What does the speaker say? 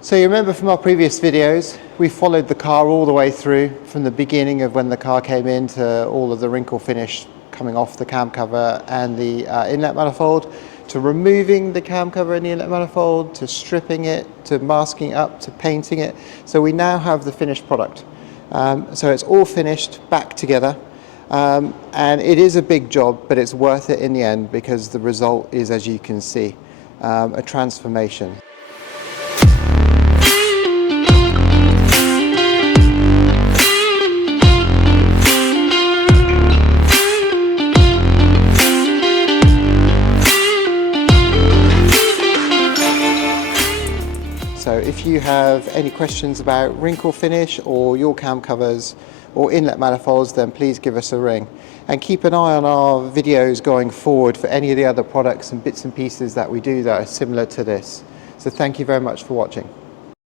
So you remember from our previous videos, we followed the car all the way through from the beginning of when the car came in to all of the wrinkle finish coming off the cam cover and the inlet manifold, to removing the cam cover and the inlet manifold, to stripping it, to masking up, to painting it. So we now have the finished product. So it's all finished back together. And it is a big job, but it's worth it in the end because the result is, as you can see, a transformation. So if you have any questions about wrinkle finish or your cam covers or inlet manifolds, then please give us a ring. And keep an eye on our videos going forward for any of the other products and bits and pieces that we do that are similar to this. So thank you very much for watching.